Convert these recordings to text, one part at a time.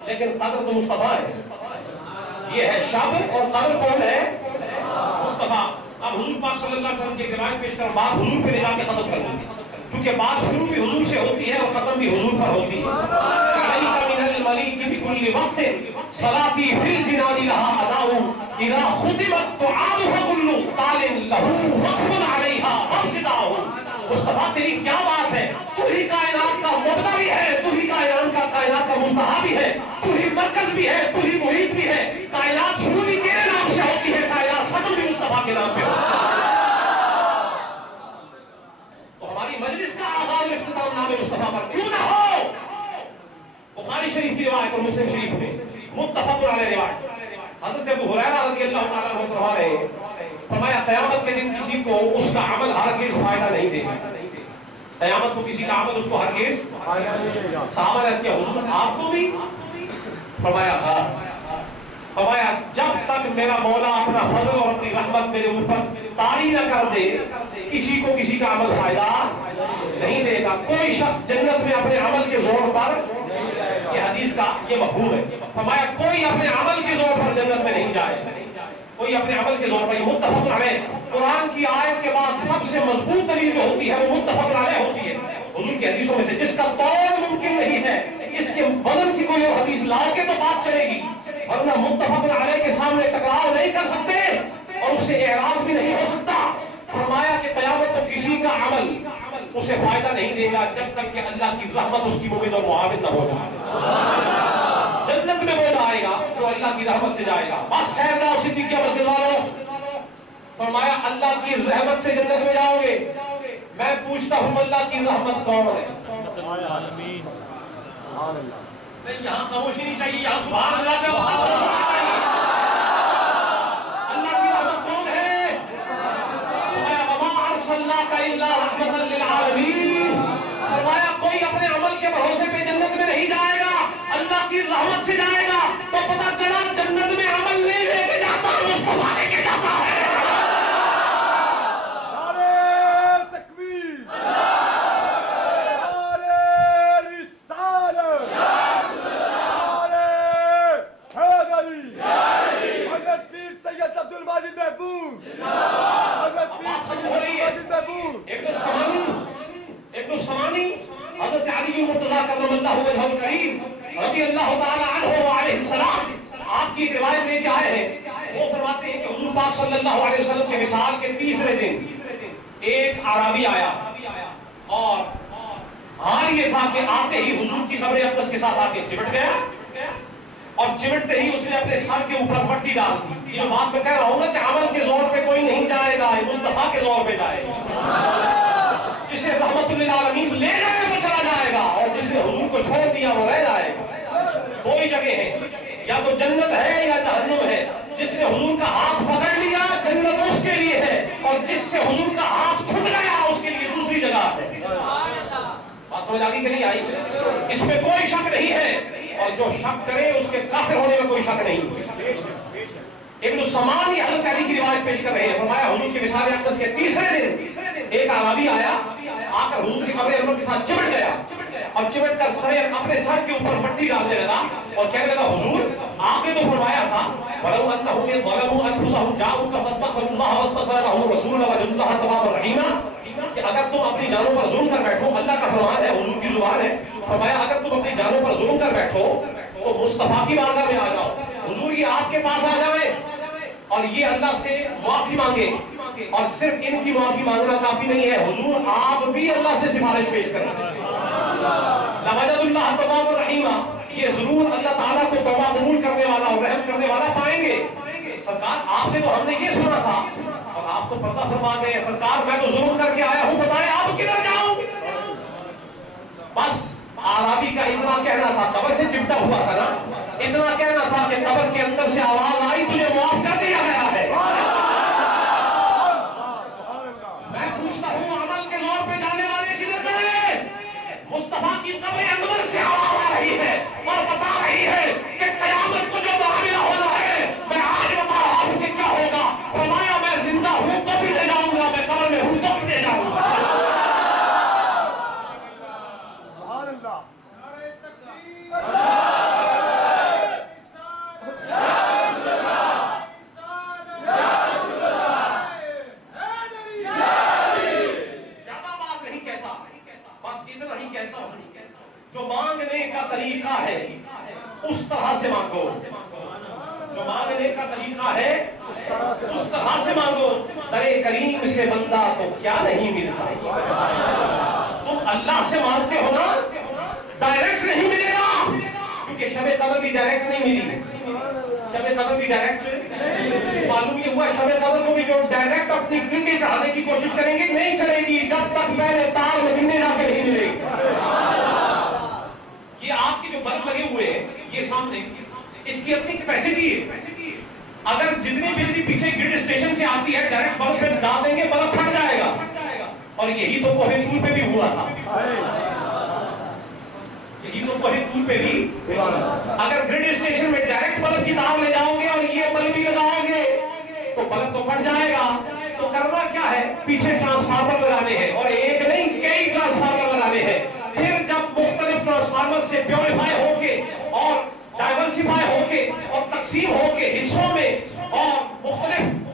لیکن قدر تو مصطفیٰ ہے. یہ ہے شب اور قدر کون ہے؟ مصطفیٰ. اب حضور پاک صلی اللہ علیہ وسلم کی روایت پیش کر بات حضور پہ لے جا کے ختم کر دوں گی، کیونکہ بات شروع بھی حضور سے ہوتی ہے اور ختم بھی حضور پر ہوتی ہے. علیک من الملیک بکل وقت صلاتی فی الجنان لہا اداؤ اذا ختمت تعادها کل طال لہو وقف علیہا ابتداؤ. مصطفیٰ تیری کیا بات ہے، تو ہی کائنات کا مبدا بھی ہے، تو ہی کائنات کا منتہا بھی ہے، تو ہی مرکز بھی ہے، تو ہی محیط بھی ہے. کائنات شروع بھی تیرے نام سے ہوتی ہے، کائنات ختم بھی مصطفیٰ کے نام سے ہوتی ہے. تو ہماری مجلس کا آغاز اختتام نام مصطفیٰ پر کیوں نہ ہو؟ بخاری شریف کی روایت اور مسلم شریف میں متفق علیہ روایت حضرت ابو ہریرہ رضی اللہ تعالیٰ عنہ فرما رہے ہیں، فرمایا قیامت کے دن کسی کو اس کا عمل ہرگز فائدہ نہیں دے گا. قیامت کو کسی کا عمل اس کو ہرگز فائدہ نہیں دے گا. صحابہ نے عرض کیا حضور آپ کو بھی؟ فرمایا ہاں. فرمایا جب تک میرا مولا اپنا فضل اور اپنی رحمت میرے اوپر طاری نہ کر دے کسی کو کسی کا عمل فائدہ نہیں دے گا. کوئی شخص جنت میں اپنے عمل کے زور پر، یہ حدیث کا یہ مفہوم ہے، فرمایا کوئی اپنے عمل کے زور پر جنت میں نہیں جائے، کوئی اپنے عمل کے زور پر. یہ متفق علیہ قرآن کی آیت کے بعد سب سے مضبوط دلیل جو ہوتی ہے وہ متفق علیہ ہوتی ہے. حضور کی حدیثوں میں سے جس کا توڑ ممکن نہیں ہے، اس کے وزن کی کوئی اور حدیث لاؤ کے تو بات چلے گی، ورنہ متفق علیہ کے سامنے ٹکراؤ نہیں کر سکتے اور اس سے اعراض بھی نہیں ہو سکتا. فرمایا کہ قیامت تو کسی کا عمل اسے فائدہ نہیں دے گا جب تک کہ اللہ کی رحمت اس کی مومن اور معاون نہ ہو جائے. جنت میں وہ جائے گا جو اللہ کی رحمت سے جائے گا. بس ٹھہر جاؤ صدیقیہ مسجد والوں. فرمایا اللہ کی رحمت سے جنت میں جاؤ گے. میں پوچھتا ہوں اللہ کی رحمت کون ہے؟ نہیں یہاں خاموشی نہیں چاہیے، یہاں سبحان اللہ سے اللہ کی رحمت کون ہے؟ وما ارسلناک الا رحمۃ للعالمین. فرمایا کوئی اپنے عمل کے بھروسے پہ جنت میں نہیں جائے گا، اللہ کی رحمت سے جائے گا. تو پتہ چلا جنت میں عمل نہیں لے کے جاتا، مصطفیٰ لے کے جاتا ہے. حضرت علی مرتضیٰ کرم اللہ وجہہ الکریم رضی اللہ تعالی عنہ وعلیہ السلام آپ کی ایک روایت لے کے آئے ہیں. وہ فرماتے ہیں کہ حضور پاک صلی اللہ علیہ وسلم کے وصال کے تیسرے دن ایک اعرابی آیا اور حال یہ تھا کہ آتے ہی حضور کی قبر اقدس کے ساتھ آ کے چمٹ گیا اور چمٹتے ہی اس نے اپنے سر کے اوپر مٹی ڈال دی. یہ بات میں کہہ رہا ہوں نا کہ عمل کے زور پہ کوئی نہیں جائے گا، مصطفیٰ کے زور پہ جائے گا. جسے رحمت للعالمین لے جائے وہ چلا جائے گا اور جس نے حضور کو چھوڑ دیا وہ رہ جائے گا. دو ہی جگہ ہیں، یا تو جنت ہے یا جہنم ہے. جس نے حضور کا ہاتھ پکڑ لیا جنت اس کے لیے ہے، اور جس سے حضور کا ہاتھ چھوٹ گیا اس کے لیے دوسری جگہ ہے. بات سمجھ آگی کہ نہیں آئی؟ اس میں کوئی شک نہیں ہے، اور جو شک کرے اس کے کافر ہونے میں کوئی شک نہیں. ابن السمان حضرت علی کی روایت پیش کر رہے ہیں. فرمایا حضور کے وصال اقدس کے تیسرے دن ایک اعرابی آیا، آ کر حضور کی قبر انور کے ساتھ چمٹ گیا اور چمٹ کر اپنے سر کے اوپر مٹی ڈالنے لگا اور کہنے لگا حضور آپ نے تو فرمایا تھا وَلَوْ أَنَّهُمْ إِذْ ظَلَمُوا أَنفُسَهُمْ جَاءُوكَ فَاسْتَغْفَرُوا اللَّهَ وَاسْتَغْفَرَ لَهُمُ الرَّسُولُ لَوَجَدُوا اللَّهَ تَوَّابًا رَحِيمًا کہ اگر تم اپنی جانوں پر ظلم کر بیٹھو، اللہ کا فرمان ہے، حضور کی زبان ہے، فرمایا اگر تم اپنی جانوں پر ظلم کر بیٹھو تو مصطفیٰ کی بارگاہ میں آ جاؤ، حضور یہ آپ کے پاس آ جائے اور یہ اللہ سے معافی مانگے. اور صرف ان کی معافی مانگنا کافی نہیں ہے، حضور آپ بھی اللہ سے سفارش پیش کریں. لَوَجَدُوا اللَّهَ تَوَّابًا رَحِيمًا، یہ ضرور اللہ تعالیٰ کو توبہ قبول کرنے والا اور رحم کرنے والا پائیں گے. سرکار آپ سے تو ہم نے یہ سنا تھا اور آپ تو پردہ فرما گئے. سرکار میں تو ظلم کر کے آیا ہوں، بتائیں آپ کدھر جاؤں؟ بس اعرابی کا اتنا کہنا تھا، قبر سے چمٹا ہوا تھا نا، اتنا کہنا تھا کہ قبر کے اندر سے آواز آئی تجھے معاف کر دیا گیا ہے. میں پوچھتا ہوں عمل کے زور پہ جانے والے کدھر گئے؟ مصطفیٰ کی قبر انور سے آواز آ رہی ہے اور بتا رہی ہے کہ قیامت کو جو معاملہ ہونا ہے میں آج بتا رہا ہوں کہ کیا ہوگا. فرمایا میں زندہ ہوں تو بھی لے جاؤں گا، میں قبر میں ہوں تو بھی لے جاؤں گا. اس طرح سے مانگو. جو مانگنے کا طریقہ ہے اس طرح سے مانگو. در کریم سے بندہ تو کیا نہیں ملتا. تم اللہ سے مانگتے ہو نا, ڈائریکٹ نہیں ملے گا, کیونکہ شب قدر بھی ڈائریکٹ نہیں ملی. شب قدر بھی ڈائریکٹ معلوم یہ ہوا, شب قدر کو بھی جو ڈائریکٹ اپنی دل کے چڑھانے کی کوشش کریں گے نہیں چلے گی جب تک پہلے تار مدینے جا کے نہیں ملے گی. یہ آپ کے جو بلب لگے ہوئے ہیں یہ سامنے, اس کی اپنی کیپیسٹی ہے. اگر جتنی بجلی پیچھے گرڈ اسٹیشن سے آتی ہے ڈائریکٹ بلب پہ ڈال دیں گے بلب پھٹ جائے گا. اور یہی تو کوہ طور پہ بھی ہوا تھا. یہی تو کوہ طور پہ بھی اگر گرڈ اسٹیشن میں ڈائریکٹ بلب کی تار لے جاؤ گے اور یہ بلب بھی لگاؤ گے تو بلب تو پھٹ جائے گا. تو کرنا کیا ہے, پیچھے ٹرانسفارمر لگانے ہیں, اور ایک نہیں کئی ٹرانسفارمر لگانے ہیں. پھر جب مختلف ٹرانسفارمر سے پیوریفائی ہو کے اور ڈائیورسیفائی ہو کے اور تقسیم ہو کے حصوں میں اور مختلف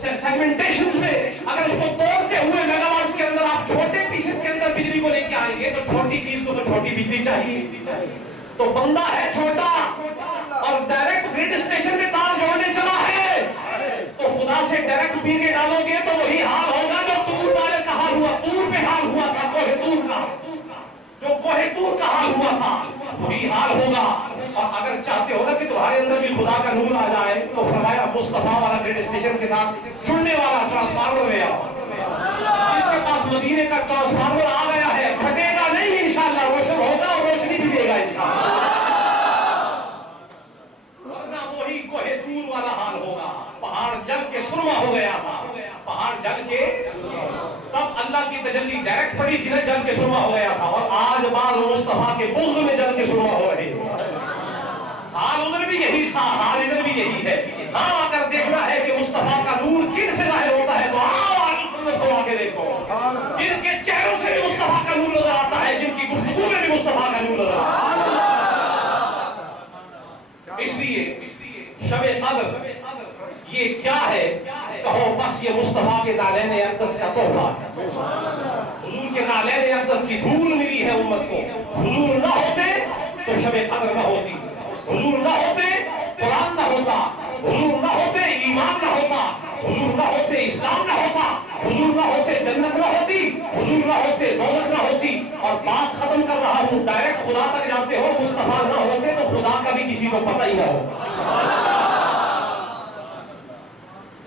سیگمنٹیشنز میں اگر اس کو توڑتے ہوئے میگا واٹس کے اندر آپ چھوٹے پیسز کے اندر بجلی کو لے کے آئیں گے تو چھوٹی چیز کو تو چھوٹی بجلی چاہیے. تو بندہ ہے چھوٹا اور ڈائریکٹ گرڈ اسٹیشن میں تار جوڑنے چلا ہے, تو خدا سے ڈائریکٹ پی کے ڈالو گے تو وہی حال ہوگا جو طور والے کا حال ہوا, طور پہ حال ہوا تھا, کوہ طور کا, جو کوہ طور کا حال ہوا تھا وہی حال ہوگا. اور اگر چاہتے ہو نا کہ تمہارے اندر بھی خدا کا نور آ جائے تو فرمایا مصطفیٰ والا گریڈ اسٹیشن کے ساتھ جڑنے والا ٹرانسفارمر لے آؤ. جس کے پاس مدینے کا ٹرانسفارمر آ گیا ہے پھٹے گا نہیں انشاءاللہ, روشن ہوگا اور روشنی بھی دے گا اس کا. ورنہ وہی کوہ طور والا حال ہوگا. پہاڑ جل کے سرما ہو گیا تھا, پہاڑ جل کے تب اللہ کی تجلی ڈائریکٹ پڑی تھی نا, جل کے سرما ہو گیا تھا. اور آج بعض مصطفیٰ کے بغض میں جل کے سرما ہو رہے ہیں. حال ادھر بھی یہی تھا, حال ادھر بھی یہی ہے. ہاں اگر دیکھنا ہے کہ مصطفیٰ کا نور کن سے ظاہر ہوتا ہے تو آؤ آج سنت کو آگے دیکھو. جن کے چہروں سے بھی مصطفیٰ کا نور نظر آتا ہے, جن کی گفتگو میں بھی مصطفیٰ کا نور نظر آتا ہے. اس لیے شب قدر یہ کیا ہے, کہو بس یہ مصطفیٰ کے نالین اقدس کا تحفہ ہے. حضور کے نالین اقدس کی دھول ملی ہے امت کو. حضور نہ ہوتے تو شب قدر نہ ہوتی, حضور نہ ہوتے قرآن نہ ہوتا, حضور نہ ہوتے ایمان نہ ہوتا, حضور نہ ہوتے اسلام نہ ہوتا, حضور نہ ہوتے جنت نہ ہوتی, حضور نہ ہوتے دوزخ نہ ہوتی. اور بات ختم کر رہا ہوں, ڈائریکٹ خدا تک جاتے ہو, مصطفیٰ نہ ہوتے تو خدا کا بھی کسی کو پتہ ہی نہ ہو.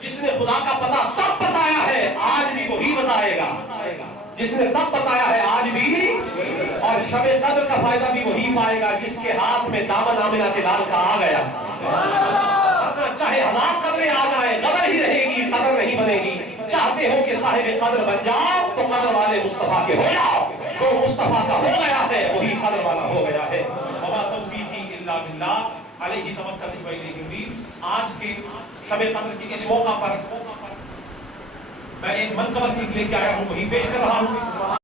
جس نے خدا کا پتہ تب بتایا ہے آج بھی وہی بتائے گا, جس نے تب بتایا ہے آج بھی, اور شب قدر کا فائدہ بھی وہی پائے گا جس کے ہاتھ میں دامن آمنہ کے لال کا آ گیا. چاہے ہزار قدریں آ جائیں قدر ہی رہے گی, قدر نہیں بنے گی. چاہتے ہو کہ صاحب قدر بن جاؤ تو قدر والے مصطفیٰ کے ہو جاؤ. جو مصطفیٰ کا ہو گیا ہے وہی قدر والا ہو گیا ہے. وما توفیقی الا باللہ علیہ توکلت و الیہ انیب. آج کے شب قدر کے اس موقع پر میں ایک منقبت لے کے آیا ہوں, وہی پیش کر رہا ہوں.